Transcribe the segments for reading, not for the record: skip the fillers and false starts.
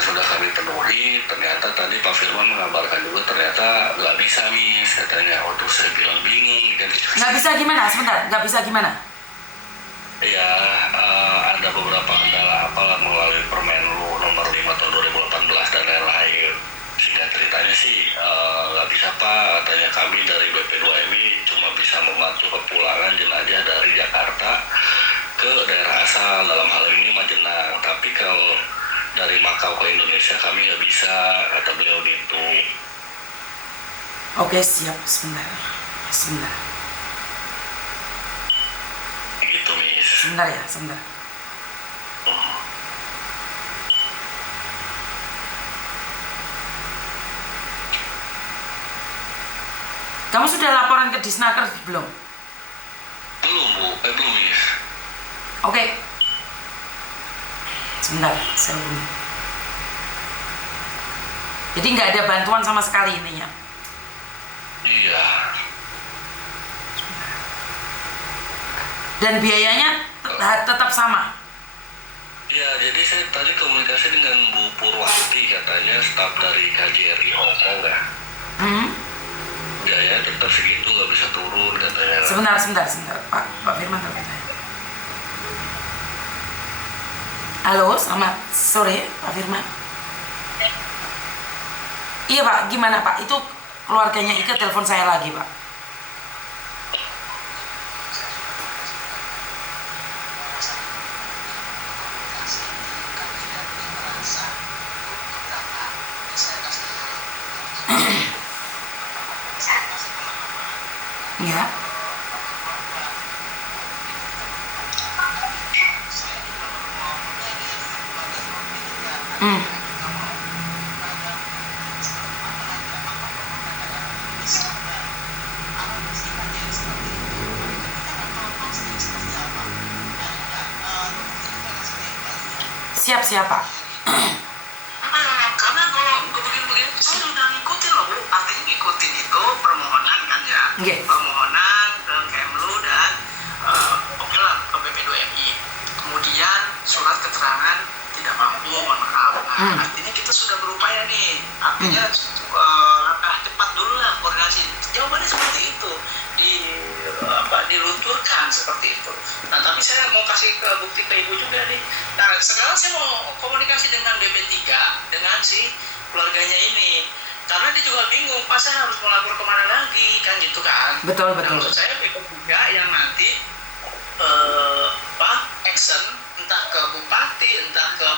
sudah kami penuhi. Ternyata tadi Pak Firman mengabarkan juga ternyata nggak bisa nih katanya. Waduh, saya bilang bingung. Nggak bisa gimana? Sebentar, nggak bisa gimana? Ya, ada beberapa kendala apalah melalui Permenlu nomor 5 tahun 2018 dan lain-lain. Sehingga ceritanya sih nggak bisa Pak, katanya kami dari BP2MI cuma bisa membantu kepulangan jenazah dari Jakarta ke daerah asal, dalam hal ini Majenang. Tapi kalau dari Makau ke Indonesia kami nggak bisa, kata beliau gitu. Oke, siap. Sebentar. Gitu, Miss. Sebentar ya, sebentar. Kamu sudah laporan ke Disnaker belum? Belum, Bu. Belum, Miss. Oke. Sebentar, saya hubungi. Jadi nggak ada bantuan sama sekali intinya? Iya. Dan biayanya tetap sama? Ya, jadi saya tadi komunikasi dengan Bu Purwati, katanya staf dari KJRI Hongkong ya. Biaya tetap segitu, nggak bisa turun katanya. Sebentar. Pak Firman telepon saya. Halo, selamat sore Pak Firman. Iya Pak, gimana Pak? Itu keluarganya Ika telepon saya lagi Pak. Ya. Siap Pak. Karena kalau begini-begini saya udah ngikutin loh Bu, artinya ngikutin itu permohonan kan ya. Permohonan ke Kemlu dan oke lah ke BP2MI. Kemudian surat keterangan tidak mampu, mohon maaf. Artinya kita sudah berupaya nih. Artinya langkah cepat dulu lah koordinasi. Jawabannya seperti itu. Dilunturkan seperti itu. Nah, tapi saya mau kasih ke bukti ke Ibu juga nih. Nah, sekarang saya mau komunikasi dengan BP3 dengan si keluarganya ini. Karena dia juga bingung, Pak saya harus melapor kemana lagi, kan gitu kan. Betul. Nah, maksud saya BP3 yang nanti action entah ke bupati, entah ke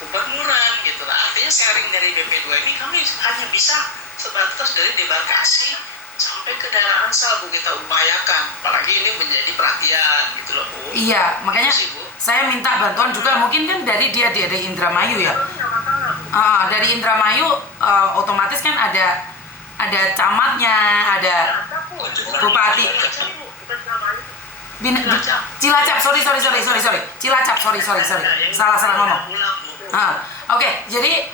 gubernuran gitu lah. Artinya sharing dari BP2 ini kami hanya bisa sebatas dari debarkasi sampai ke daerah Ansal, Bu, kita upayakan. Apalagi ini menjadi perhatian gitu loh, Bu. Iya, makanya saya minta bantuan juga, mungkin kan dari Indramayu ya. Dari Indramayu otomatis kan ada camatnya, ada bupati. Cilacap, sorry. Cilacap, sorry. Salah ngomong. Oke, jadi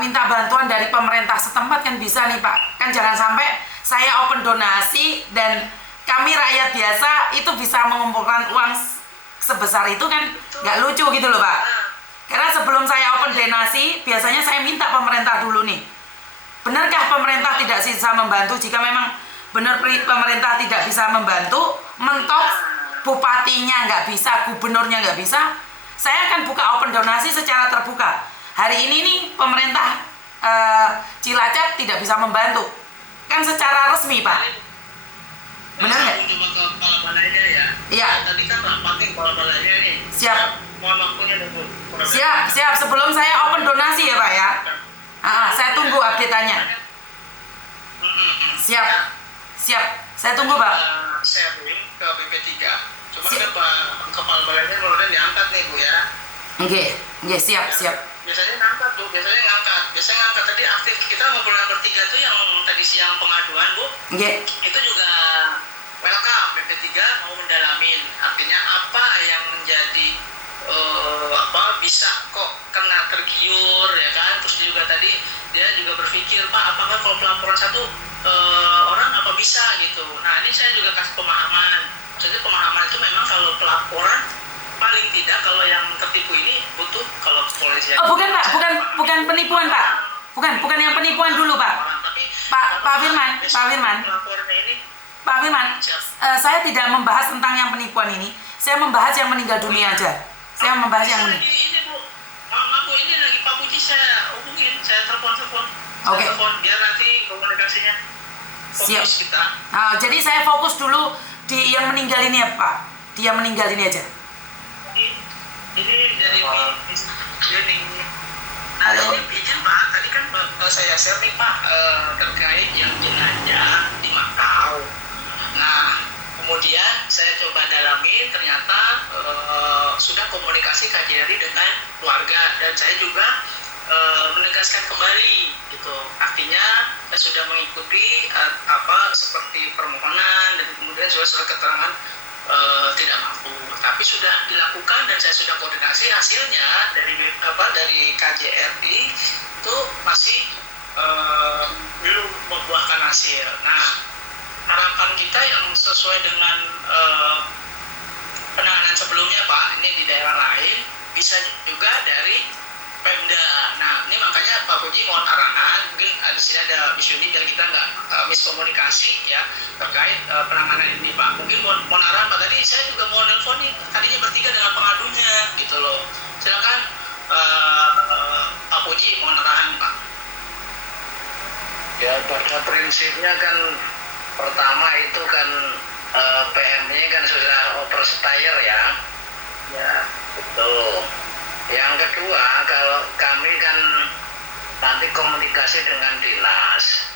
minta bantuan dari pemerintah setempat kan bisa nih Pak. Kan jangan sampai saya open donasi dan kami rakyat biasa itu bisa mengumpulkan uang sebesar itu, kan nggak lucu gitu loh Pak. Karena sebelum saya open donasi biasanya saya minta pemerintah dulu nih. Benarkah pemerintah tidak bisa membantu? Jika memang benar pemerintah tidak bisa membantu, mentok bupatinya nggak bisa, gubernurnya nggak bisa, saya akan buka open donasi secara terbuka. Hari ini nih pemerintah Cilacap tidak bisa membantu, kan secara resmi Pak. Benar nggak? Coba ke kepala balainya ya. Iya. Tadi kan rapatin kepala balainya nih. Siap. Mohon waktunya dulu. Siap. Sebelum saya open donasi ya Pak ya. Saya tunggu update-nya. Siap. Saya tunggu Pak. Sharing ke BP3. Cuma kan Pak kepala balainya kemudian diangkat nih Bu ya. Oke, siap. Biasanya ngangkat Bu, biasanya ngangkat. Tadi aktif kita ngobrol bertiga tuh yang tadi siang pengaduan Bu. Itu juga welcome, BP3 mau mendalamin. Artinya apa yang menjadi bisa kok kena tergiur ya kan. Terus juga tadi dia juga berpikir Pak apakah kalau pelaporan satu orang apa bisa gitu. Nah ini saya juga kasih pemahaman. Maksudnya pemahaman itu memang kalau pelaporan paling tidak kalau yang tertipu ini butuh kalau kepolisian. Bukan Pak, bukan penipuan Pak. Bukan yang penipuan dulu Pak. Pak Firman. Saya tidak membahas tentang yang penipuan ini. Saya membahas yang meninggal dunia aja. Saya membahas yang meninggal. Ini Bu, maaf Bu, ini lagi Pak Puji saya hubungin, saya telepon. Oke. Biar nanti komunikasinya Siap. fokus kita. Nah, jadi saya fokus dulu di yang meninggal ini ya Pak. Di yang meninggal ini aja. Ini dari screening. Nah, ini izin Pak, tadi kan saya share nih Pak terkait yang jenazah di Makau. Nah, kemudian saya coba dalami, ternyata sudah komunikasi KJRI dengan keluarga, dan saya juga menegaskan kembali gitu. Artinya saya sudah mengikuti seperti permohonan dan kemudian juga surat keterangan tidak mampu, tapi sudah dilakukan dan saya sudah koordinasi, hasilnya dari KJRI itu masih belum membuahkan hasil. Nah, harapan kita yang sesuai dengan penanganan sebelumnya Pak, ini di daerah lain bisa juga dari Pemda. Nah, ini makanya Pak Puji mohon arahan, mungkin di sini ada Bis Yuni biar kita nggak miskomunikasi ya terkait penanganan ini Pak. Mungkin mohon arahan Pak, tadi saya juga mau nelfon nih, tadinya bertiga dengan pengadunya gitu loh. Silakan Pak Puji mohon arahan Pak. Ya, pada prinsipnya kan pertama itu kan PM-nya kan sudah overstire ya. Ya, betul. Yang kedua, kalau kami kan nanti komunikasi dengan dinas.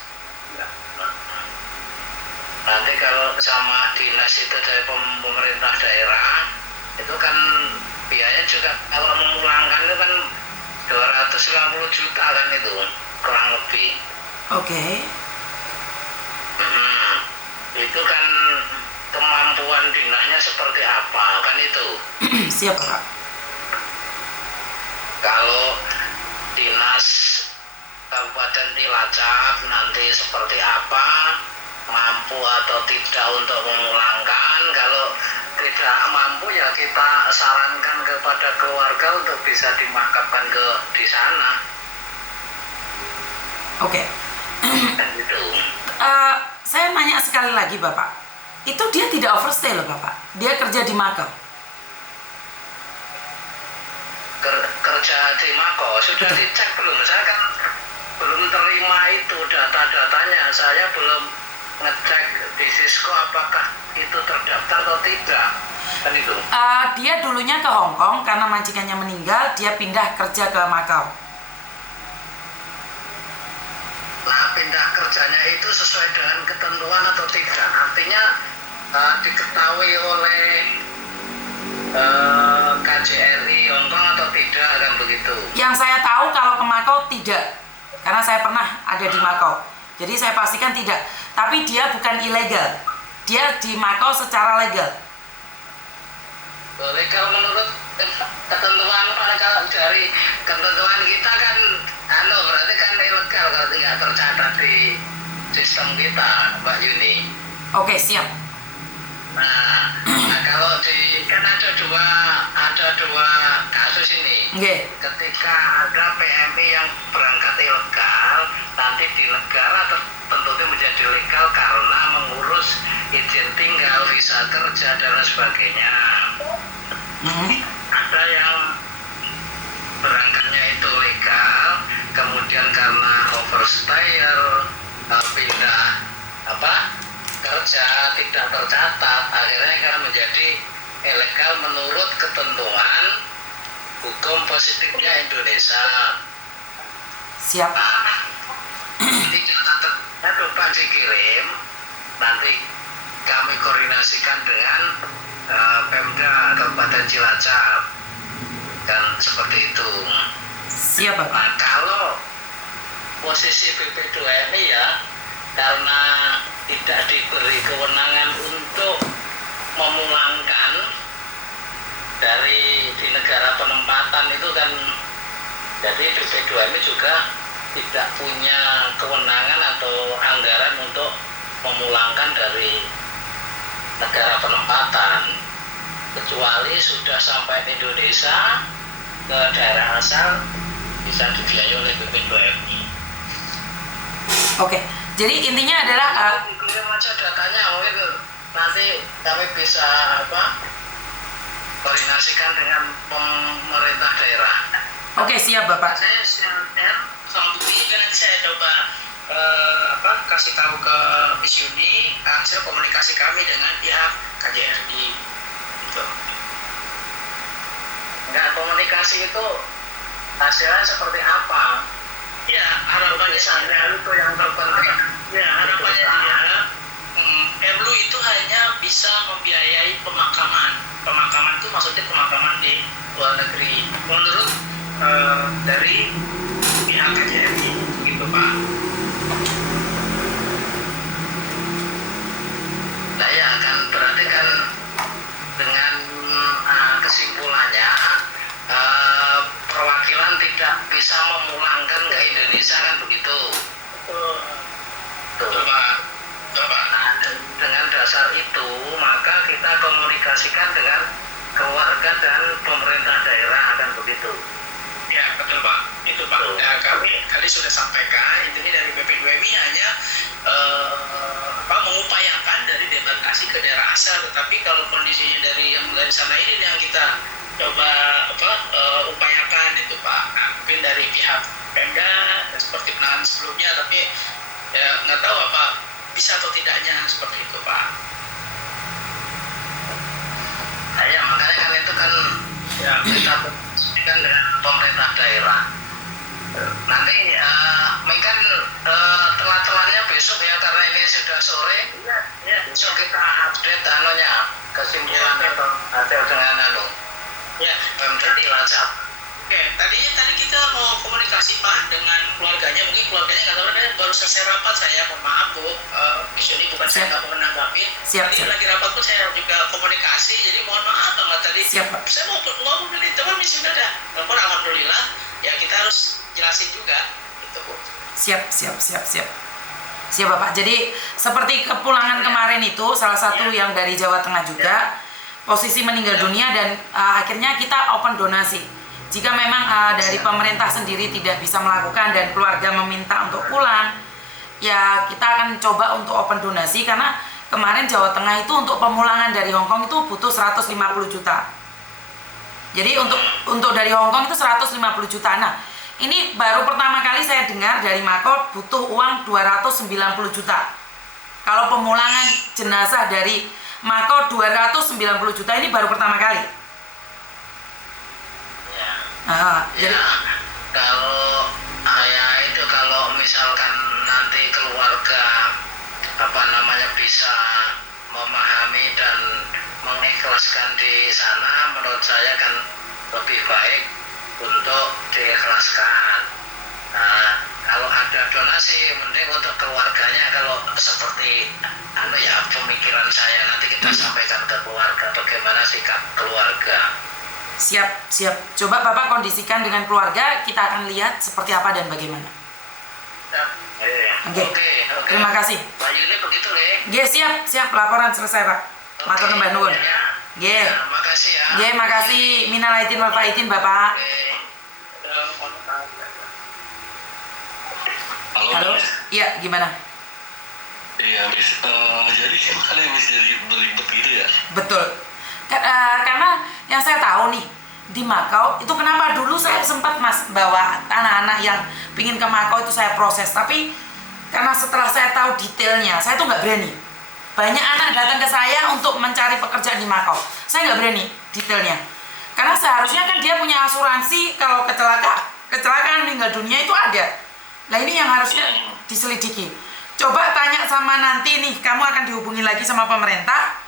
Nanti kalau sama dinas itu dari pemerintah daerah, itu kan biaya juga kalau memulangkan itu kan 250 juta kan itu, kurang lebih. Oke. Itu kan kemampuan dinasnya seperti apa kan itu. Siap Pak. Kalau dinas Kabupaten Cilacap nanti seperti apa, mampu atau tidak untuk memulangkan. Kalau tidak mampu ya kita sarankan kepada keluarga untuk bisa dimakamkan di sana. Oke. Gitu. Saya nanya sekali lagi Bapak, itu dia tidak overstay loh Bapak, dia kerja di Makau. Kerja di Makau sudah Betul. dicek belum? Saya kan belum terima itu data-datanya, saya belum ngecek di Sisko apakah itu terdaftar atau tidak kan itu. Dia dulunya ke Hong Kong karena majikannya meninggal, dia pindah kerja ke Makau. Nah, pindah kerjanya itu sesuai dengan ketentuan atau tidak? Artinya diketahui oleh KJRI Hong Kong atau tidak kan begitu? Yang saya tahu kalau ke Makau tidak, karena saya pernah ada di Makau. Jadi saya pastikan tidak. Tapi dia bukan ilegal, dia di Makau secara legal. Legal menurut ketentuan kalau dari ketentuan kita kan berarti kan ilegal kalau tidak tercatat di sistem kita, Mbak Yuni. Oke, siap. Nah kalau kan ada dua kasus ini. Okay. Ketika ada PMI yang berangkat ilegal, nanti di negara tentunya menjadi legal karena mengurus izin tinggal, visa kerja dan sebagainya. Ada yang berangkatnya itu legal, kemudian karena overstay pindah kerja tidak tercatat, akhirnya kan menjadi ilegal menurut ketentuan hukum positifnya Indonesia. Siap. Nanti catatnya coba dikirim, nanti kami koordinasikan dengan Pemda Kabupaten Cilacap dan seperti itu. Siap Bapak. Nah, kalau posisi BP2MI ya, karena tidak diberi kewenangan untuk memulangkan di negara penempatan itu kan, jadi BP2MI juga tidak punya kewenangan atau anggaran untuk memulangkan dari negara penempatan, kecuali sudah sampai Indonesia ke daerah asal bisa dibiayai oleh BP2MI. Oke, jadi intinya adalah kirim aja datanya, mungkin nanti kami bisa koordinasikan dengan pemerintah daerah. oke, siap Bapak. Saya share sama bukti juga, nanti saya coba kasih tahu ke Miss Yuni hasil komunikasi kami dengan pihak KJRI gitu. Enggak, komunikasi itu hasilnya seperti apa? Ya, harapannya saya itu yang terpenting. ya harapannya dia Perlu itu hanya bisa membiayai pemakaman itu maksudnya pemakaman di luar negeri menurut dari pihak KJRI gitu Pak. Nah ya kan berarti kan dengan kesimpulannya perwakilan tidak bisa memulangkan ke Indonesia kan begitu. Coba. Nah, dengan dasar itu maka kita komunikasikan dengan keluarga dan pemerintah daerah kan begitu. Ya betul Pak, itu Pak. Ya, kami sudah sampaikan intinya dari BP2MI hanya mengupayakan dari debarkasi ke daerah asal, tetapi kalau kondisinya dari yang dari sana ini yang kita coba upayakan itu Pak. Nah, mungkin dari pihak Pemda seperti penanganan sebelumnya, tapi ya nggak tahu apa bisa atau tidaknya seperti itu Pak. Nah, ya makanya kan itu kan ya kita kan dengan pemerintah daerah. Nanti mungkin telat-telatnya besok ya karena ini sudah sore. Ya. Besok kita update kesimpulan atau hasil dengan Ya. Pemda Cilacap. Oke, tadi kita mau komunikasi Pak dengan keluarganya, mungkin keluarganya nggak tahu, baru selesai rapat, saya mohon maaf Bu, ini bukan saya nggak mau menanggapi. Siap. Lagi rapat pun saya juga komunikasi, jadi mohon maaf banget tadi. Siap, Pak. Saya mau ngomong dari teman sudah ada, walaupun alhamdulillah ya kita harus jelasin juga, gitu Bu. Siap Bapak. Jadi seperti kepulangan kemarin itu salah satu yang dari Jawa Tengah juga posisi meninggal dunia dan akhirnya kita open donasi. Jika memang dari pemerintah sendiri tidak bisa melakukan dan keluarga meminta untuk pulang, ya kita akan coba untuk open donasi karena kemarin Jawa Tengah itu untuk pemulangan dari Hong Kong itu butuh 150 juta. Jadi untuk dari Hong Kong itu 150 juta. Nah, ini baru pertama kali saya dengar dari Mako butuh uang 290 juta. Kalau pemulangan jenazah dari Mako 290 juta ini baru pertama kali. Ya, kalau kalau misalkan nanti keluarga bisa memahami dan mengikhlaskan di sana, menurut saya kan lebih baik untuk diikhlaskan. Nah, kalau ada donasi mending untuk keluarganya, kalau seperti pemikiran saya nanti kita sampaikan ke keluarga bagaimana sikap keluarga. Siap. Coba Bapak kondisikan dengan keluarga, kita akan lihat seperti apa dan bagaimana. Oke. Terima kasih. Pak Yuni begitu nggih, siap. Laporan selesai, Pak. Matur nuwun nuwun. Nggih. Makasih ya. Nggih, makasih. Minal aidin wal faizin, Bapak. Halo. Iya, gimana? Iya, Miss. Jadi makanya Miss jadi beribet gitu ya? Betul. Karena yang saya tahu nih di Makau itu kenapa dulu saya sempat bawa anak-anak yang pingin ke Makau itu saya proses, tapi karena setelah saya tahu detailnya saya tuh nggak berani. Banyak anak datang ke saya untuk mencari pekerjaan di Makau, saya nggak berani detailnya karena seharusnya kan dia punya asuransi kalau kecelakaan meninggal dunia itu ada. Nah ini yang harusnya diselidiki. Coba tanya sama nanti nih, kamu akan dihubungi lagi sama pemerintah.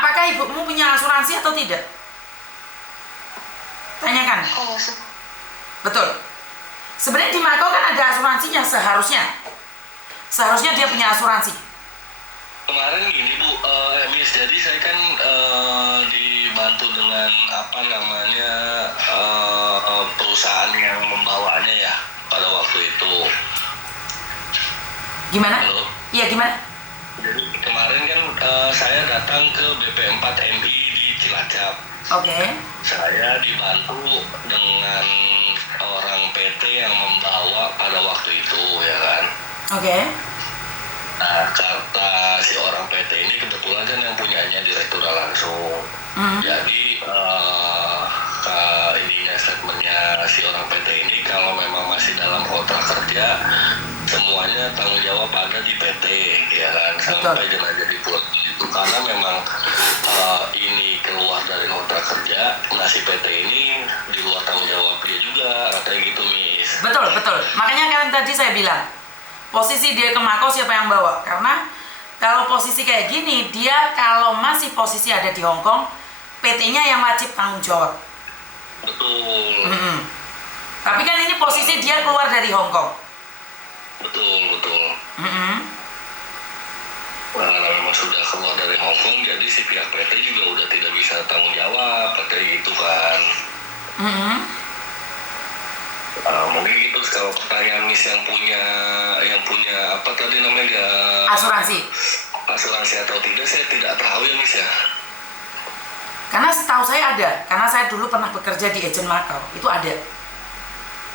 Apakah ibumu punya asuransi atau tidak? Tanyakan. Betul. Sebenarnya di Makau kan ada asuransinya seharusnya dia punya asuransi. Kemarin gini Bu, Miss, jadi saya kan dibantu dengan perusahaan yang membawanya ya pada waktu itu. Gimana? Halo? Iya, gimana? Jadi kemarin kan saya datang ke BP4MI di Cilacap. Oke. Saya dibantu dengan pada waktu itu ya kan. Oke. Nah, kata si orang PT ini kebetulan kan yang punyanya direktural langsung. Jadi ininya statementnya si orang PT ini kalau memang masih dalam kontrak kerja semuanya tanggung jawab ada di PT ya kan, sampai jenazah dipulang itu karena memang ini keluar dari kontrak kerja. Nah si PT ini di luar tanggung jawab dia juga katanya gitu, Miss. Betul. Makanya kan tadi saya bilang posisi dia ke Mako siapa yang bawa, karena kalau posisi kayak gini dia kalau masih posisi ada di Hong Kong, PT-nya yang wajib tanggung jawab. Betul. Tapi kan ini posisi dia keluar dari Hong Kong. Betul. Karena memang sudah keluar dari Hong Kong, jadi si pihak PT juga udah tidak bisa tanggung jawab, kayak gitu kan. Mungkin gitu. Kalau pertanyaan Miss yang punya apa tadi namanya Asuransi atau tidak, saya tidak tahu ya Miss ya. Karena setahu saya ada, karena saya dulu pernah bekerja di Agent Macau, itu ada.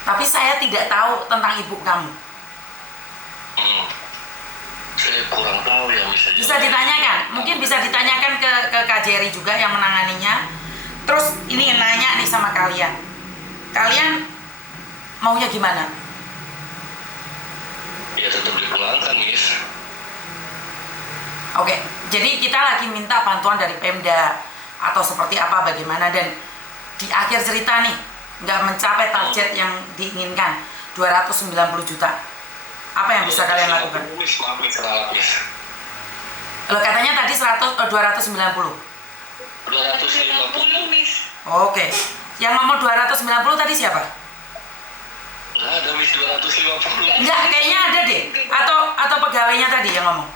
Tapi saya tidak tahu tentang ibu kamu. Saya kurang tahu ya Miss. Bisa ditanyakan, mungkin bisa ditanyakan ke Kak Jerry juga yang menanganinya. Terus ini nanya nih sama kalian. Kalian maunya gimana? Ya tetap dipulangkan, Miss. Oke, jadi kita lagi minta bantuan dari Pemda atau seperti apa, bagaimana, dan di akhir cerita nih nggak mencapai target yang diinginkan 290 juta. Apa yang bisa kalian lakukan? Lo katanya tadi 290. 250, Miss. Oke. Yang ngomong 290 tadi siapa? Nggak ada, Miss, 250. Enggak, kayaknya ada deh. Atau pegawainya tadi yang ngomong.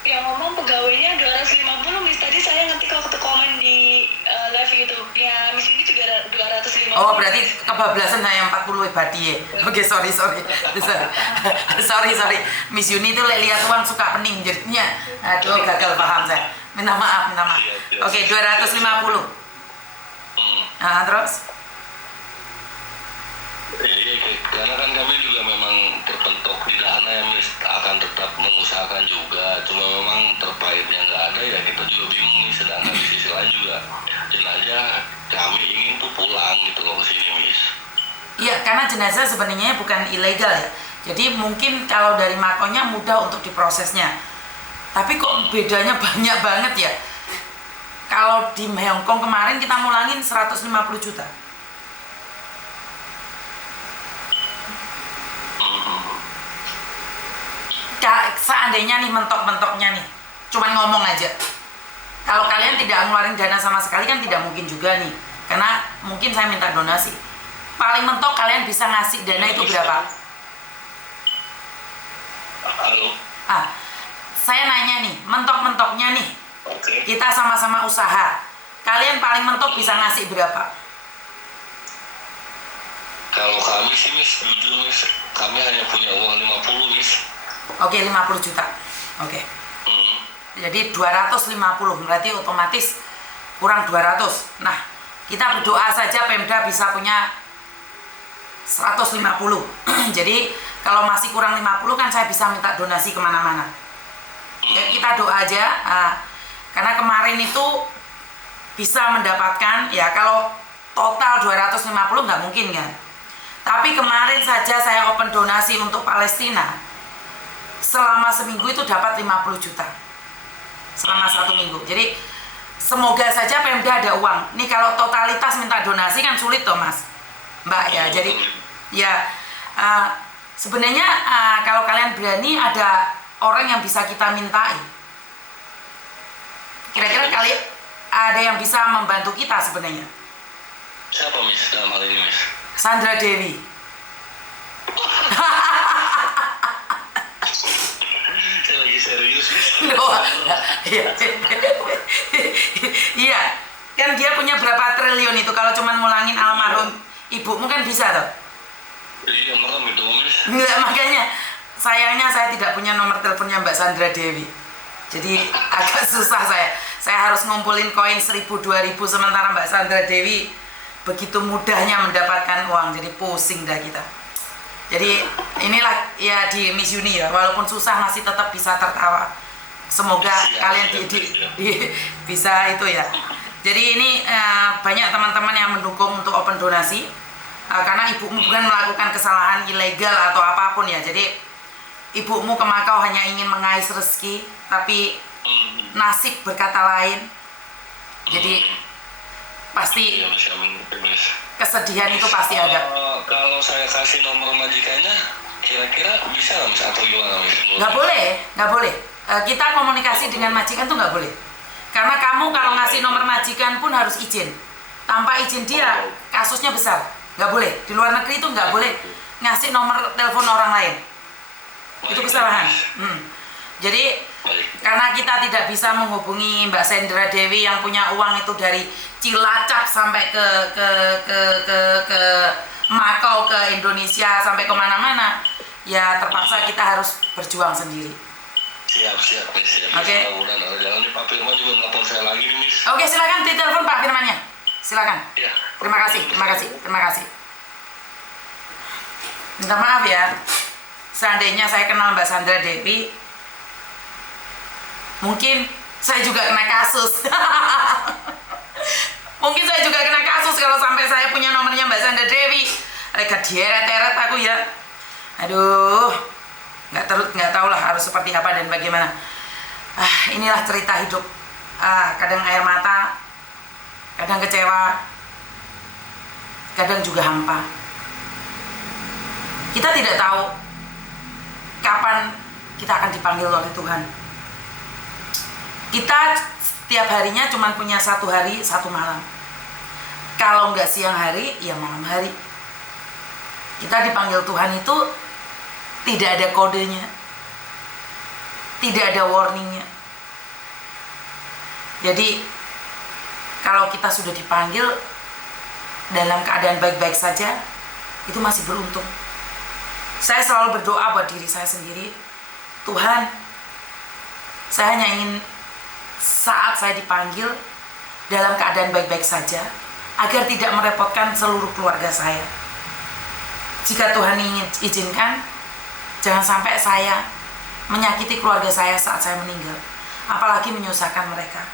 Yang ngomong pegawainya 250, Miss. Tadi saya ngetik waktu komen di live YouTube-nya Miss ini juga 250. Oh, berarti kebablasan saya 40 hebati ya. Oke, sorry. Sorry. Miss Yuni tuh lihat uang suka pening jadinya. Aduh, gagal paham saya. Minta maaf. Oke, 250. Nah, terus? Karena kan kami juga memang terpentok di dana ya Miss, akan tetap mengusahakan juga, cuma memang terpaitnya nggak ada ya, kita juga bingung nih. Sedangkan di sisi lain juga jenazah kami ingin tuh pulang gitu loh ke sini, Miss. Iya, karena jenazah sebenarnya bukan ilegal ya, jadi mungkin kalau dari Makonya mudah untuk diprosesnya, tapi kok bedanya banyak banget ya. Kalau di Hong Kong kemarin kita mulangin 150 juta. Seandainya nih mentok-mentoknya nih cuman ngomong aja, kalau kalian tidak ngeluarin dana sama sekali kan tidak mungkin juga nih, karena mungkin saya minta donasi. Paling mentok kalian bisa ngasih dana itu berapa? Halo? Saya nanya nih, mentok-mentoknya nih, kita sama-sama usaha, kalian paling mentok bisa ngasih berapa? Kalau kami sih Miss, jujur Miss, kami hanya punya uang 50 Miss. Oke, 50 juta. Oke. Jadi 250, berarti otomatis kurang 200. Nah, kita berdoa saja Pemda bisa punya 150. Jadi kalau masih kurang 50 kan saya bisa minta donasi kemana-mana. Ya, kita doa aja. Karena kemarin itu bisa mendapatkan, ya kalau total 250 nggak mungkin kan. Tapi kemarin saja saya open donasi untuk Palestina. Selama seminggu itu dapat 50 juta. Selama 1 minggu. Jadi semoga saja Pemda ada uang. Nih kalau totalitas minta donasi kan sulit toh Mas, Mbak ya. Jadi ya sebenarnya kalau kalian berani ada orang yang bisa kita mintai. Kira-kira kali ada yang bisa membantu kita sebenarnya. Siapa Miss dalam hal ini Miss? Sandra Dewi. Saya lagi serius Miss. Iya, kan dia punya berapa triliun itu, kalau cuman mulangin almarhum ibumu kan bisa toh. Iya, makam itu Miss. Enggak, makanya sayangnya saya tidak punya nomor teleponnya Mbak Sandra Dewi. Jadi agak susah saya harus ngumpulin koin 1.000 2.000, sementara Mbak Sandra Dewi begitu mudahnya mendapatkan uang, jadi pusing dah kita. Jadi inilah ya di Miss Uni ya, walaupun susah masih tetap bisa tertawa. Semoga kalian bisa itu ya. Jadi ini banyak teman-teman yang mendukung untuk open donasi karena ibumu bukan melakukan kesalahan ilegal atau apapun ya. Jadi ibumu ke Makau hanya ingin mengais rezeki, tapi nasib berkata lain. Jadi pasti kesedihan itu pasti ada. Kalau saya kasih nomor majikannya, kira-kira bisa nggak Mas atau gimana Mas? Nggak boleh. Kita komunikasi dengan majikan tuh nggak boleh. Karena kamu kalau ngasih nomor majikan pun harus izin. Tanpa izin dia, kasusnya besar. Nggak boleh. Di luar negeri itu nggak boleh ngasih nomor telepon orang lain. Itu kesalahan. Jadi karena kita tidak bisa menghubungi Mbak Sandra Dewi yang punya uang itu dari Cilacap sampai ke Makau, ke Indonesia, sampai kemana-mana, ya terpaksa kita harus berjuang sendiri. Siap. Oke. Jangan nih Pak Firman juga melapor saya lagi nih, Miss. Oke, silakan ditelepon Pak Firmannya. Silakan. Ya. Terima kasih. Minta maaf ya. Seandainya saya kenal Mbak Sandra Dewi, mungkin saya juga kena kasus. Mungkin saya juga kena kasus kalau sampai saya punya nomornya Mbak Sandra Dewi. Agak dieret-eret aku ya. Aduh, nggak tahu lah harus seperti apa dan bagaimana. Inilah cerita hidup. Kadang air mata, kadang kecewa, kadang juga hampa. Kita tidak tahu kapan kita akan dipanggil oleh Tuhan. Kita setiap harinya cuma punya 1 hari 1 malam. Kalau nggak siang hari, ya malam hari. Kita dipanggil Tuhan itu tidak ada kodenya, tidak ada warningnya. Jadi kalau kita sudah dipanggil dalam keadaan baik-baik saja, itu masih beruntung. Saya selalu berdoa buat diri saya sendiri, Tuhan, saya hanya ingin saat saya dipanggil dalam keadaan baik-baik saja, agar tidak merepotkan seluruh keluarga saya. Jika Tuhan ingin izinkan, jangan sampai saya menyakiti keluarga saya saat saya meninggal, apalagi menyusahkan mereka.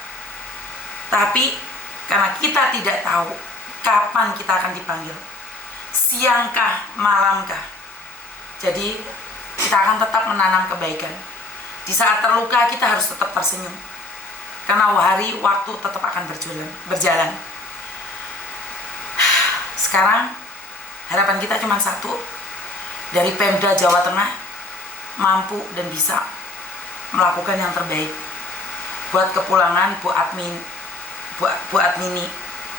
Tapi karena kita tidak tahu kapan kita akan dipanggil, siangkah, malamkah, jadi kita akan tetap menanam kebaikan. Di saat terluka kita harus tetap tersenyum, karena waktu tetap akan berjalan. Sekarang harapan kita cuma satu, dari Pemda Jawa Tengah mampu dan bisa melakukan yang terbaik buat kepulangan Bu Admini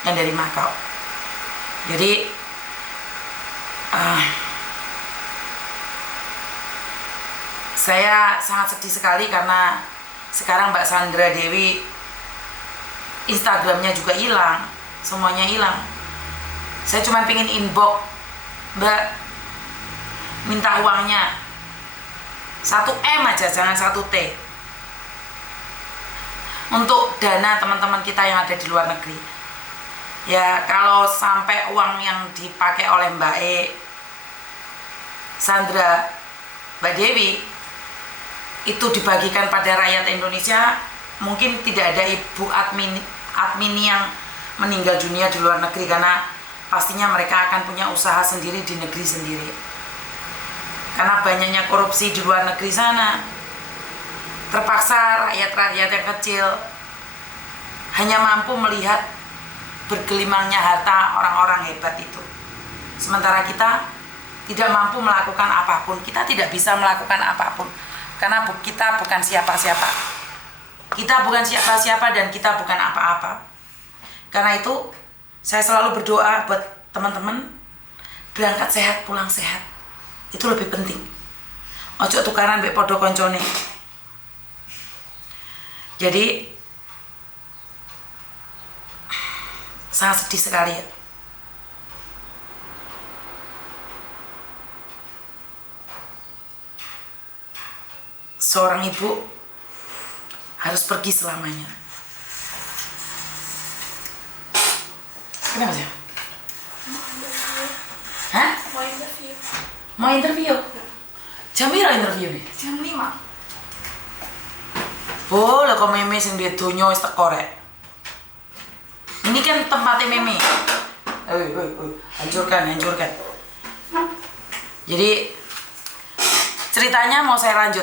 yang dari Makau. Jadi saya sangat sedih sekali karena sekarang Mbak Sandra Dewi Instagramnya juga hilang, semuanya hilang. Saya cuma pengen inbox, Mbak, minta uangnya 1M aja, jangan 1T, untuk dana teman-teman kita yang ada di luar negeri. Ya kalau sampai uang yang dipakai oleh Mbak Sandra, Mbak Dewi itu dibagikan pada rakyat Indonesia, mungkin tidak ada Ibu Admini yang meninggal dunia di luar negeri, karena pastinya mereka akan punya usaha sendiri di negeri sendiri. Karena banyaknya korupsi di luar negeri sana, terpaksa rakyat-rakyat yang kecil hanya mampu melihat bergelimangnya harta orang-orang hebat itu. Sementara kita tidak mampu melakukan apapun, kita tidak bisa melakukan apapun. Karena kita bukan siapa-siapa. Kita bukan siapa-siapa dan kita bukan apa-apa. Karena itu saya selalu berdoa buat teman-teman, berangkat sehat, pulang sehat. Itu lebih penting. Ojo tukaran mbek podo koncone. Jadi sangat sedih sekali ya. Seorang ibu harus pergi selamanya. Kenapa sih? Hah? Mau interview? Jam berapa interview nih? Jam 5. Oh, lah kok Meme sing dia donya wis teko rek. Ini kan tempatnya Meme. Hancurkan. Jadi ceritanya mau saya lanjut.